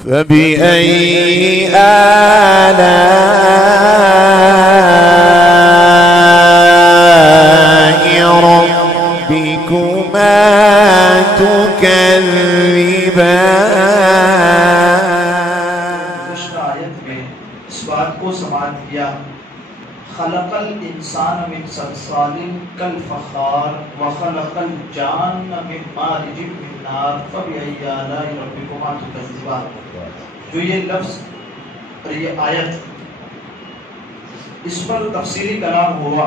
فبأي آلاء ربكما تكذبان. آیت میں اس بات کو سماعت کیا خلق الانسان من صلصال کالفخار وخلق الجان من مارج من نار فبأي آلاء ربكما تكذبان. جو یہ لفظ اور یہ آیت اس پر تفصیلی کلام ہوا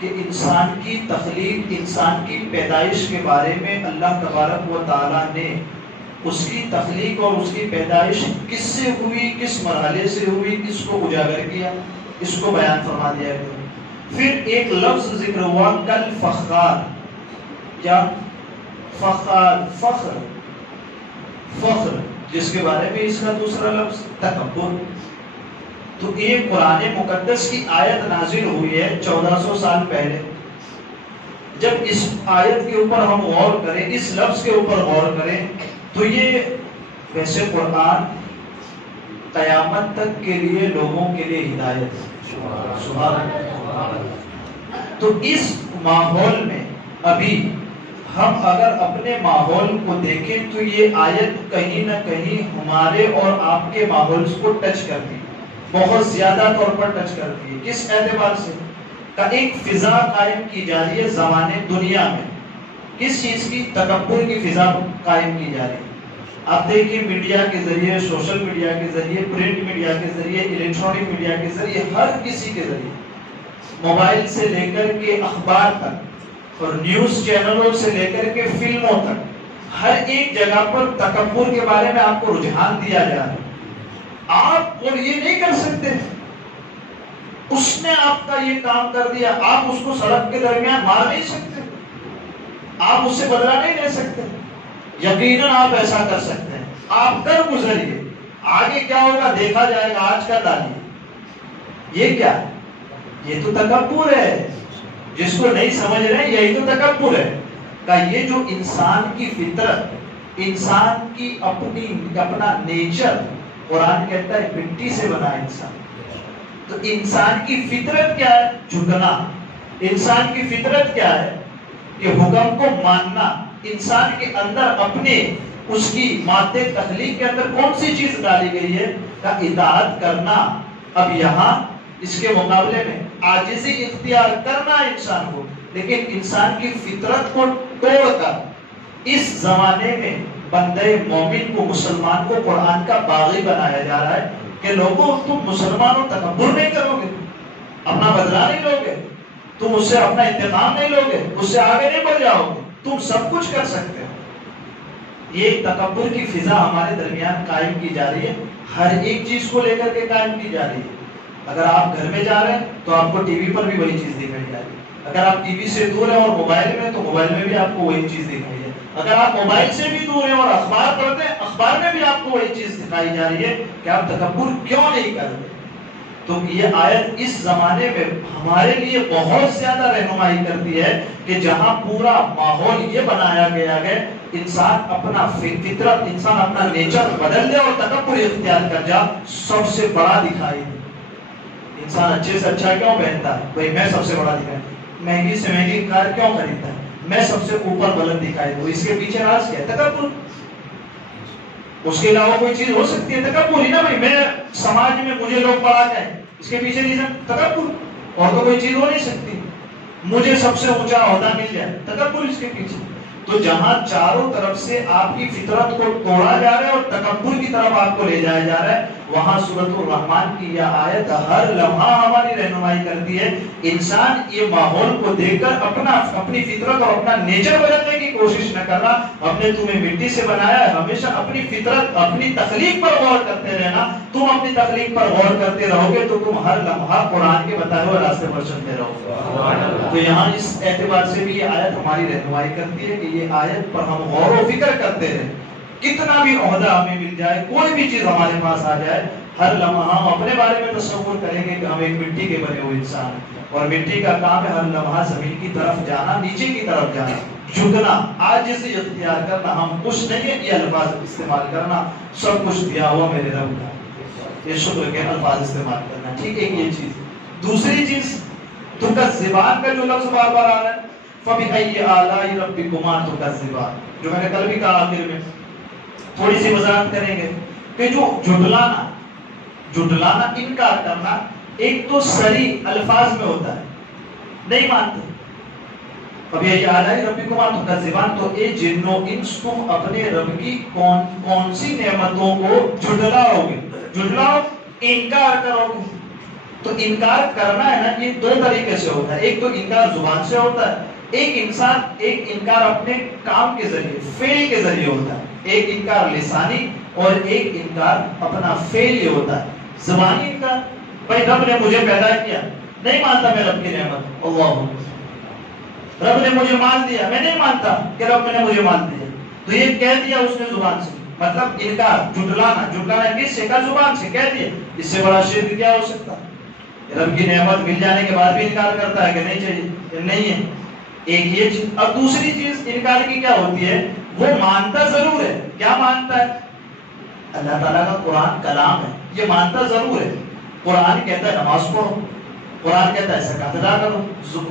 کہ انسان کی تخلیق، انسان کی پیدائش کے بارے میں اللہ تبارک و تعالیٰ نے اس کی تخلیق اور اس کی پیدائش کس سے ہوئی، کس مرحلے سے ہوئی، اس کو اجاگر کیا، اس کو بیان فرما دیا گیا. پھر ایک لفظ ذکر ہوا کل فخار. کیا؟ فخار، فخر، فخر، جس کے بارے میں اس کا دوسرا لفظ تکبر. تو ایک قرآن مقدس کی آیت نازل ہوئی ہے 1400 سال پہلے. جب اس آیت کے اوپر ہم غور کریں، اس لفظ کے اوپر غور کریں، تو یہ ویسے قرآن قیامت تک کے لیے لوگوں کے لیے ہدایت ہے. سبحان اللہ. تو اس ماحول میں ابھی ہم اگر اپنے ماحول کو دیکھیں تو یہ آیت کہیں نہ کہیں ہمارے اور آپ کے ماحول کو ٹچ کرتی ہے، بہت زیادہ طور پر ٹچ کرتی ہے. کس اعتبار سے؟ کہ ایک فضا قائم کی جا رہی ہے زمانے دنیا میں. کس چیز کی؟ تکبر کی فضا قائم کی جا رہی ہے. آپ دیکھیں میڈیا کے ذریعے، سوشل میڈیا کے ذریعے، پرنٹ میڈیا کے ذریعے، الیکٹرانک میڈیا کے ذریعے، ہر کسی کے ذریعے، موبائل سے لے کر کے اخبار تک اور نیوز چینلوں سے لے کر کے فلموں تک، ہر ایک جگہ پر تکبر کے بارے میں آپ کو رجحان دیا جا رہا ہے. آپ اور یہ نہیں کر سکتے، اس نے آپ کا یہ کام کر دیا، آپ اس کو سڑک کے درمیان مار نہیں سکتے، آپ اس سے بدلہ نہیں لے سکتے. یقیناً آپ ایسا کر سکتے ہیں، آپ کر گزریے، آگے کیا ہوگا دیکھا جائے گا، آج کر ڈالیے. یہ کیا ہے؟ یہ تو تکبر ہے. جس کو نہیں سمجھ رہے یہی تو تکبر ہے. کہ یہ جو انسان کی فطرت، انسان کی اپنا نیچر، قرآن کہتا ہے مٹی سے بنا انسان. تو انسان کی فطرت کیا ہے؟ جھکنا. انسان کی فطرت کیا ہے؟ کہ حکم کو ماننا. انسان کے اندر اپنے اس کی مادے تخلیق کے اندر کون سی چیز ڈالی گئی ہے؟ کہ اطاعت کرنا. اب یہاں اس کے مقابلے میں عاجزی اختیار کرنا انسان کو. لیکن انسان کی فطرت کو توڑ کر اس زمانے میں بندے مومن کو، مسلمان کو قرآن کا باغی بنایا جا رہا ہے کہ لوگوں تم مسلمانوں تکبر نہیں کرو گے، اپنا بدلہ نہیں لو گے، تم اس سے اپنا انتقام نہیں لو گے، اس سے آگے نہیں بڑھ جاؤ گے، تم سب کچھ کر سکتے ہو. یہ تکبر کی فضا ہمارے درمیان قائم کی جا رہی ہے، ہر ایک چیز کو لے کر کے قائم کی جا رہی ہے. اگر آپ گھر میں جا رہے ہیں تو آپ کو ٹی وی پر بھی وہی چیز دکھائی جا رہی ہے. اگر آپ ٹی وی سے دور ہیں اور موبائل میں تو موبائل میں بھی آپ کو وہی چیز دکھائی ہے. اگر آپ موبائل سے بھی دور ہیں اور اخبار پڑھتے ہیں، اخبار میں بھی آپ کو وہی چیز دکھائی جا رہی ہے کہ آپ تکبر کیوں نہیں کر رہے. تو یہ آیت اس زمانے میں ہمارے لیے بہت زیادہ رہنمائی کرتی ہے کہ جہاں پورا ماحول یہ بنایا گیا ہے انسان اپنا فطرت، انسان اپنا نیچر بدل دے اور تکبر اختیار کر جا، سب سے بڑا دکھائی دے. انسان اچھے سے اچھا کیوں پہنتا ہے؟ بھائی میں سب سے بڑا دکھائی. مہنگی سے مہنگی کار کیوں خریدتا ہے؟ میں سب سے اوپر بلند دکھائی دوں. اس کے پیچھے راز کیا ہے؟ تکبر. اس کے علاوہ کوئی چیز ہو سکتی ہے؟ تکبر ہی نا. بھائی میں سماج میں مجھے لوگ بڑا کہیں، اس کے پیچھے ریزن تکبر. اور تو کوئی چیز ہو نہیں سکتی. مجھے سب سے اونچا عہدہ مل جائے، تکبر اس کے پیچھے. تو جہاں چاروں طرف سے آپ کی فطرت کو توڑا جا رہا ہے اور تکبر کی طرف آپ کو لے جایا جا رہا ہے، وہاں سورۃ الرحمن کی یہ آیت ہر لمحہ ہماری رہنمائی کرتی ہے. انسان یہ ماحول کو دیکھ کر اپنی فطرت اور اپنا نیچر بدلنے کی کوشش نہ کرنا. ہم نے تمہیں مٹی سے بنایا ہے، ہمیشہ اپنی فطرت، اپنی تخلیق پر غور کرتے رہنا. تم اپنی تخلیق پر غور کرتے رہو گے تو تم ہر لمحہ قرآن کے بتائے ہوئے راستے پر چلتے رہو گے. تو یہاں اس اعتبار سے بھی یہ آیت ہماری رہنمائی کرتی ہے کہ یہ آیت پر ہم غور و فکر کرتے رہیں. کتنا بھی عہدہ ہمیں مل جائے، کوئی بھی چیز ہمارے پاس آ جائے، ہر لمحہ ہم اپنے بارے میں تصور کریں گے کہ ہم ایک مٹی کے بنے ہوئے انسان ہیں اور مٹی کا کام ہے ہر لمحہ زمین کی طرف جانا، نیچے کی طرف جانا. جھکنا، عاجزی اختیار کرنا، ہم کچھ نہیں ہے، یہ الفاظ استعمال کرنا، سب کچھ دیا ہوا میرے رب کا، یہ شکر کے الفاظ استعمال کرنا، ٹھیک ہے یہ چیز۔ دوسری چیز تکذبان کا جو لفظ بار بار آ رہا ہے، فَبِأَيِّ آلَاءِ رَبِّكُمَا تُكَذِّبَانِ، جو میں نے کل بھی کہا آخر میں تھوڑی سی وضاحت کریں گے کہ جو جھٹلانا انکار کرنا ایک تو صریح الفاظ میں ہوتا ہے، نہیں مانتے، فَبِأَيِّ آلَاءِ رَبِّكُمَا تُكَذِّبَانِ، تو اے جنو انس تم اپنے رب کی کون سی نعمتوں کو جھٹلاؤ گے، انکار کرو گے۔ تو انکار کرنا ہے نا، یہ دو طریقے سے ہوتا ہے، ایک تو انکار زبان سے ہوتا ہے، ایک انکار اپنے کام کے ذریعے، فعل کے ذریعے ہوتا ہے، ایک انکار لسانی اور ایک انکار اپنا فعل یہ ہوتا ہے۔ زبانی انکار، بھائی رب نے مجھے پیدا کیا، نہیں مانتا میں رب کی نعمت، اللہ رب نے مجھے مال دیا، میں نہیں مانتا کہ رب نے مجھے مال دیا، تو یہ کہہ دیا اس نے زبان سے، مطلب انکار، جھٹلانا کس سے؟ زبان سے کہہ دیا۔ اس سے بڑا شرک کیا ہو سکتا؟ رب کی نعمت مل جانے کے بعد بھی انکار کرتا ہے کہ نہیں چاہیے، نہیں ہے، ایک یہ چیز۔ اب دوسری چیز انکار کی کیا ہوتی ہے؟ وہ مانتا ضرور ہے، کیا مانتا ہے؟ اللہ تعالیٰ کا قرآن کلام ہے، یہ مانتا ضرور ہے، قرآن کہتا ہے نماز پڑھو، قرآن کہتا ہے زکات ادا کرو،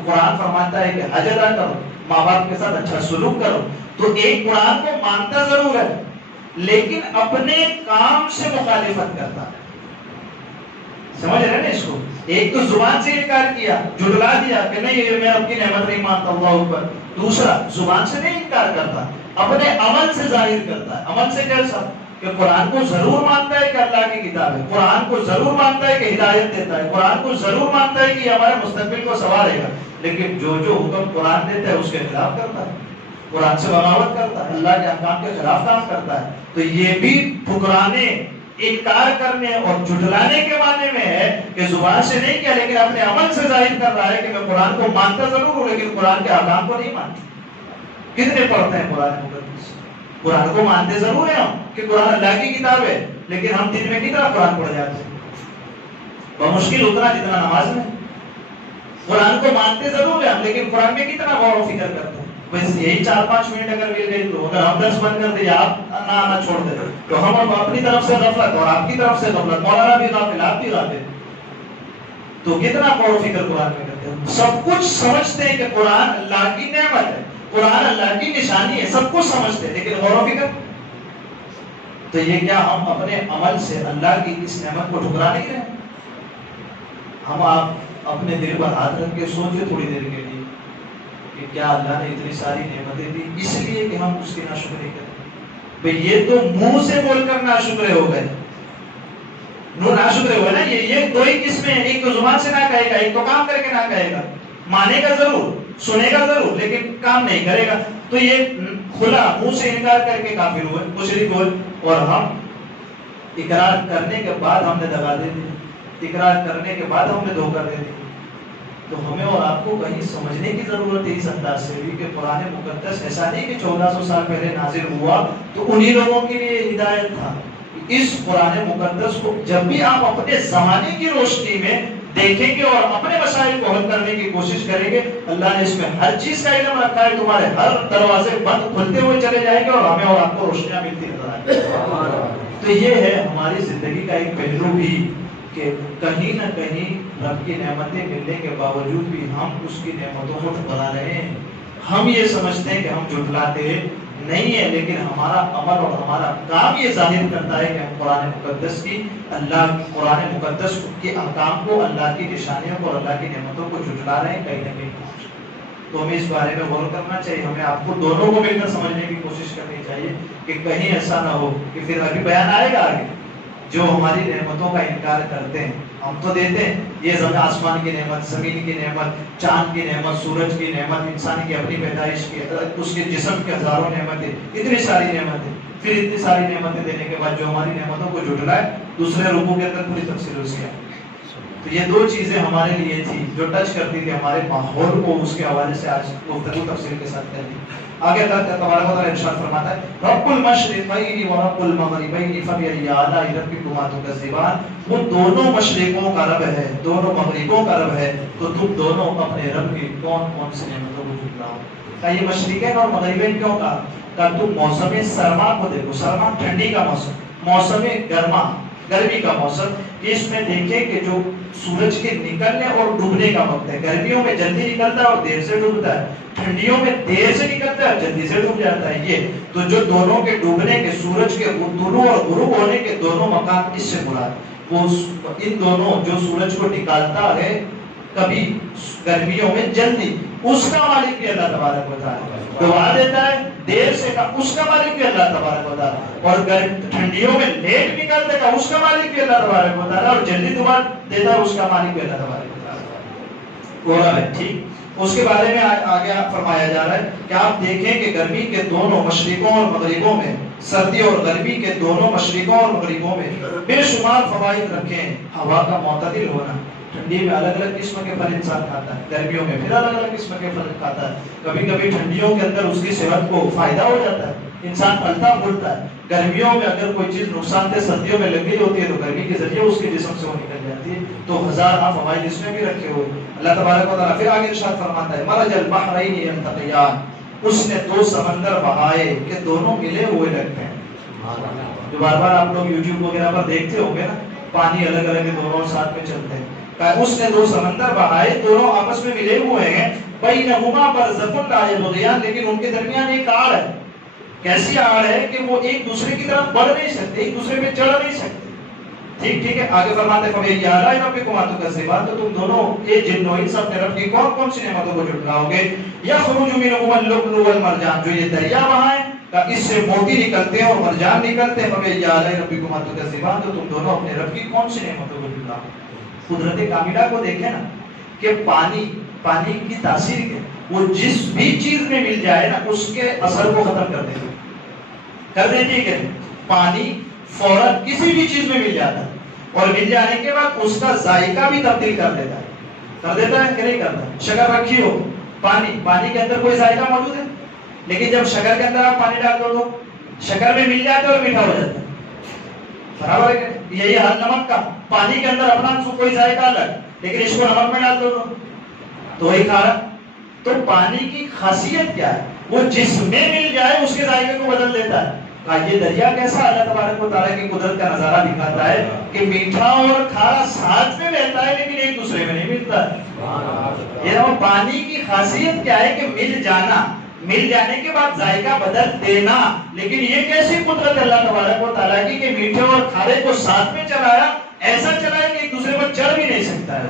قرآن فرماتا ہے کہ حج ادا کرو، ماں باپ کے ساتھ اچھا سلوک کرو، تو ایک قرآن کو مانتا ضرور ہے لیکن اپنے کام سے مخالفت کرتا ہے، سمجھ رہے ہیں نا اس کو؟ ایک تو زبان سے انکار کیا، جھٹلا دیا کہ نہیں میں رب کی نعمت نہیں مانتا، اللہ اکبر۔ دوسرا زبان سے نہیں انکار کرتا، اپنے عمل سے ظاہر کرتا ہے۔ عمل سے کیسا؟ کہ قرآن کو ضرور مانتا ہے کہ اللہ کی کتاب ہے، قرآن کو ضرور مانتا ہے کہ ہدایت دیتا ہے، قرآن کو ضرور مانتا ہے کہ یہ ہمارے مستقبل کو سنوارے گا، لیکن جو حکم قرآن دیتا ہے اس کے خلاف کرتا ہے، قرآن سے بغاوت کرتا ہے، اللہ کے احکام کے خلاف کام کرتا ہے، تو یہ بھی ٹھکرانے، انکار کرنے اور جھٹلانے کے معنی میں ہے کہ زبان سے نہیں کیا لیکن اپنے عمل سے ظاہر کر رہا ہے کہ میں قرآن کو مانتا ضرور ہوں لیکن قرآن کے احکام کو نہیں مانتا۔ کتنے پڑھتے ہیں قرآن مقدس؟ قرآن کو مانتے ضرور ہیں ہم کہ قرآن اللہ کی کتاب ہے، لیکن ہم دن میں کتنا قرآن پڑھ جاتے ہیں؟ بمشکل اتنا جتنا نماز میں۔ قرآن کو مانتے ضرور ہیں ہم لیکن قرآن میں کتنا غور و فکر کرتے ہیں؟ بس یہی 4-5 منٹ اگر مل گئی تو اگر ہم درس بند کر دیں، آپ نہ چھوڑ دیں تو ہم اب اپنی طرف سے غفلت اور آپ کی طرف سے غفلت، مولانا بھی غافل، آپ بھی غافل، تو کتنا غور و فکر قرآن میں کرتے ہیں؟ سب کچھ سمجھتے ہیں کہ قرآن اللہ کی نعمت ہے، قرآن اللہ کی نشانی ہے، سب کچھ سمجھتے ہیں لیکن غور و فکر، تو یہ کیا ہم اپنے عمل سے اللہ کی اس نعمت کو ٹھکرا نہیں رہے؟ ہم آپ اپنے دل پر ہاتھ رکھ کے سوچے تھوڑی دیر کے لیے کہ کیا اللہ نے اتنی ساری نعمتیں دی اس لیے کہ ہم اس کی ناشکری کریں؟ بھئی یہ تو منہ سے بول کر ناشکرے ہو گئے، ناشکرے ہوئے نا، یہ دو ہی قسمیں ہیں، ایک تو زبان سے نہ کہے گا، ایک تو کام کر کے نہ کہے گا، مانے گا ضرور، سنے گا ضرور لیکن کام نہیں کرے گا، تو یہ کھلا منہ سے انکار کر کے کافر ہوئے، مشرک ہوئے، اور ہم اقرار کرنے کے بعد ہم نے دغا دے دی، اقرار کرنے کے بعد ہم نے دھوکہ دے دی۔ تو ہمیں اور آپ کو کہیں سمجھنے کی ضرورت ہے اس انداز سے بھی کہ قرآن مقدس ایسا نہیں کہ 1400 سال پہلے نازل ہوا تو انہی لوگوں کے لیے ہدایت تھا۔ اس قرآن مقدس کو جب بھی آپ اپنے زمانے کی روشنی میں دیکھیں گے اور اپنے مسائل کو حل کرنے کی کوشش کریں گے، اللہ نے اس میں ہر چیز کا علم رکھا ہے، تمہارے ہر دروازے بند کھلتے ہوئے چلے جائیں گے اور ہمیں اور آپ کو روشنیاں ملتی نظر آئیں گی۔ تو یہ ہے ہماری زندگی کا ایک پہلو بھی کہ کہیں نہ کہیں رب کی نعمتیں ملنے کے باوجود بھی ہم اس کی نعمتوں کو ٹھکرا رہے ہیں۔ ہم یہ سمجھتے ہیں کہ ہم جھٹلاتے نہیں ہیں لیکن ہمارا عمل اور ہمارا کام یہ ظاہر کرتا ہے کہ ہم قرآن مقدس کی قرآن مقدس کے احکام کو، اللہ کی نشانیوں کو اور اللہ کی نعمتوں کو جھٹلا رہے ہیں کہیں نہ کہیں۔ تو ہمیں اس بارے میں غور کرنا چاہیے، ہمیں آپ کو دونوں کو مل کر سمجھنے کی کوشش کرنی چاہیے کہ کہیں ایسا نہ ہو کہ پھر ابھی بیان آئے گا آگے جو ہماری نعمتوں کا انکار کرتے ہیں۔ ہم تو دیتے ہیں یہ زمین آسمان کی نعمت، زمین کی نعمت، چاند کی نعمت، سورج کی نعمت، انسان کی اپنی پیدائش کی، اس کے جسم کے ہزاروں نعمتیں، اتنی ساری نعمتیں، پھر اتنی ساری نعمتیں دینے کے بعد جو ہماری نعمتوں کو جھٹلائے، دوسرے رکوع کے اندر پوری تفصیل اس کی۔ تو یہ دو چیزیں ہمارے لیے تھی جو ٹچ کرتی تھی ہمارے ماحول کو، اس کے حوالے سے آج گفتگو تفصیل کے ساتھ کریں۔ آگے اللہ تبارک و تعالیٰ ارشاد فرماتا ہے رب المشرقین و رب المغربین فبأی آلاء ربکما تکذبان، وہ دونوں مشرقوں کا رب ہے، دونوں مغربوں کا رب ہے، تو تم دونوں اپنے رب کی کون کون سی نعمتوں کو جھٹلاؤ۔ کہ یہ مشرقین اور مغربین کیوں کہا؟ کہ تم موسم سرما کو دیکھو، سرما ٹھنڈی کا موسم، موسم گرما گرمی کا موسم، اس میں دیکھیں کہ جو سورج کے نکلنے اور ڈوبنے کا وقت ہے، گرمیوں میں جلدی نکلتا ہے اور دیر سے ڈوبتا ہے، ٹھنڈیوں میں دیر سے نکلتا ہے اور جلدی سے ڈوب جاتا ہے۔ یہ تو جو دونوں کے ڈوبنے کے، سورج کے طلوع اور غروب ہونے کے دونوں مقام اس سے مراد، وہ ان دونوں جو سورج کو نکالتا ہے کبھی گرمیوں میں جلدی، اس کا مالک بھی اللہ تبارک و تعالی دعا دیتا ہے دیر سے کا، اس کا مالک بھی اللہ تبارک و تعالی، اور ٹھنڈیوں میں لیٹ نکلتے کا اس کا مالک بھی اللہ تبارک و تعالی، اور جلدی دعا دیتا ہے اس کا مالک بھی اللہ تبارک و تعالی۔ گورا ہے ٹھیک، اس کے بارے میں آگے فرمایا جا رہا ہے کہ آپ دیکھیں کہ گرمی کے دونوں مشرقوں اور مغربوں میں، سردی اور گرمی کے دونوں مشرقوں اور مغربوں میں بے شمار فوائد رکھے ہیں۔ ہوا کا معتدل ہونا، ٹھنڈی میں الگ الگ قسم کے پھل انسان کھاتا ہے، گرمیوں میں پھر الگ الگ قسم کے پھل کھاتا ہے، کبھی کبھی ٹھنڈیوں کے اندر اس کی صحت کو فائدہ ہو جاتا ہے، انسان پھلتا پھولتا ہے، گرمیوں میں اگر کوئی چیز نقصان دہ سردیوں میں لگی ہوتی ہے تو گرمی کے ذریعے اس کے جسم سے وہ نکل جاتی ہے، تو ہزارہ فوائد اس میں بھی رکھے ہوئے۔ اللہ تبارک و تعالیٰ پھر آگے ارشاد فرماتا ہے مرج البحرین یلتقیان، اس نے دو سمندر بہائے کہ دونوں ملے ہوئے لگتے ہیں۔ جو بار بار آپ لوگ یوٹیوب وغیرہ پر دیکھتے ہوں گے نا، پانی الگ الگ دونوں ساتھ میں چلتے ہیں، اس نے دو سمندر بہائے دونوں آپس میں ملے ہوئے ہیں، بینہما برزخ لا یبغیان، لیکن ان کے درمیان ایک آڑ ہے۔ کیسی آڑ ہے کہ وہ ایک دوسرے کی طرف بڑھ نہیں سکتے، ایک دوسرے پہ چڑھ نہیں سکتے۔ ٹھیک ہے، آگے فرماتے ہیں فَبِأَيِّ آلَاءِ رَبِّكُمَا تُكَذِّبَانِ، تو تم دونوں یہ جن و انس اپنے رب کی کون کون سی نعمتوں کو جھٹلاؤ گے؟ یخرج منهما اللؤلؤ والمرجان، جو یہ دریا وہاں ہے اس سے موتی نکلتے ہیں اور مرجان نکلتے ہیں۔ فَبِأَيِّ آلَاءِ رَبِّكُمَا تُكَذِّبَانِ، تو تم دونوں اپنے رب کی کون سی نعمتوں کو جھٹلاؤ گے؟ قدرت کاملہ کو دیکھیں نا کہ پانی کی تاثیر ہے، وہ جس بھی چیز میں مل جائے نا اس کے اثر کو ختم کر دیتی ہے۔ پانی فوراً کسی بھی چیز میں مل جاتا ہے اور مل جانے کے بعد اس کا ذائقہ بھی تبدیل کر دیتا ہے کہ نہیں کرتا؟ شکر رکھی ہو، پانی کے اندر کوئی ذائقہ موجود ہے، لیکن جب شکر کے اندر آپ پانی ڈال دو تو شکر میں مل جاتا ہے اور میٹھا ہو جاتا ہے، برابر ہے۔ یہی حال نمک کا، پانی کے اندر اپنا کوئی ذائقہ الگ، لیکن اس کو نمک میں ڈال دو تو وہی کھارا۔ تو پانی کی خاصیت کیا ہے؟ وہ جس میں مل جائے اس کے ذائقے کو بدل دیتا ہے۔ یہ دریا کیسا اللہ تبارک و تعالیٰ کی قدرت کا نظارہ دکھاتا ہے کہ میٹھا اور کھارا ساتھ میں بہتا ہے لیکن ایک دوسرے میں نہیں ملتا ہے۔ یہ پانی کی خاصیت کیا ہے کہ مل جانا، مل جانے کے بعد ذائقہ بدل دینا، لیکن یہ کیسی قدرت اللہ تبارک و تعالیٰ کی کہ میٹھے اور کھارے کو ساتھ میں چلایا، ایسا چلایا کہ ایک دوسرے پر چڑھ بھی نہیں سکتا ہے۔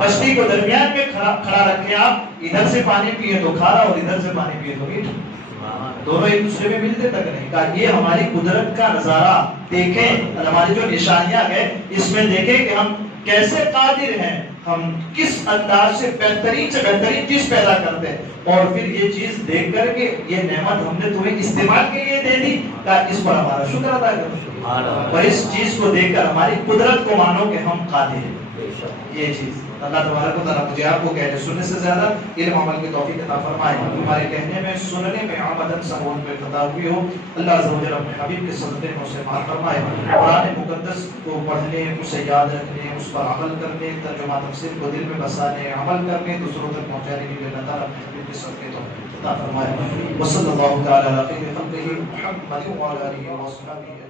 کشتی کو درمیان میں کھڑا رکھے آپ، ادھر سے پانی پیے تو کھارا اور ادھر سے پانی پیے تو میٹھا، دونوں ایک دوسرے میں ملتے تک نہیں۔ کہا یہ ہماری قدرت کا نظارہ دیکھیں، ہماری جو نشانیاں ہیں اس میں دیکھیں کہ ہم کیسے قادر ہیں، ہم کس انداز سے بہترین چیز پیدا کرتے ہیں، اور پھر یہ چیز دیکھ کر کے یہ نعمت ہم نے تمہیں استعمال کے لیے دے دی، اس پر ہمارا شکر ادا کرو، اور اس چیز کو دیکھ کر ہماری قدرت کو مانو کہ ہم قادر ہیں۔ یہ چیز اللہ تبارک و تعالیٰ مجھے آپ کو کہنے سننے سے زیادہ علم عمل کی توفیق عطا فرمائے، ہمارے کہنے میں سننے میں عمدن سمون پہ خطا ہوئی ہو، اللہ عز و جل اپنے حبیب کے صدقے میں اسے معاف فرمائے۔ قرآن مقدس کو پڑھنے، اسے یاد رکھنے، اس پر عمل کرنے، ترجمہ تفسیر کو دل میں بسانے، عمل کرنے، دوسروں تک پہنچانے کے لیے اللہ تعالیٰ اپنے حبیب کے صدقے عطا فرمائے۔ وصلی اللہ تعالی علی خیر خلقہ محمد وعلی آلہ وصحبہ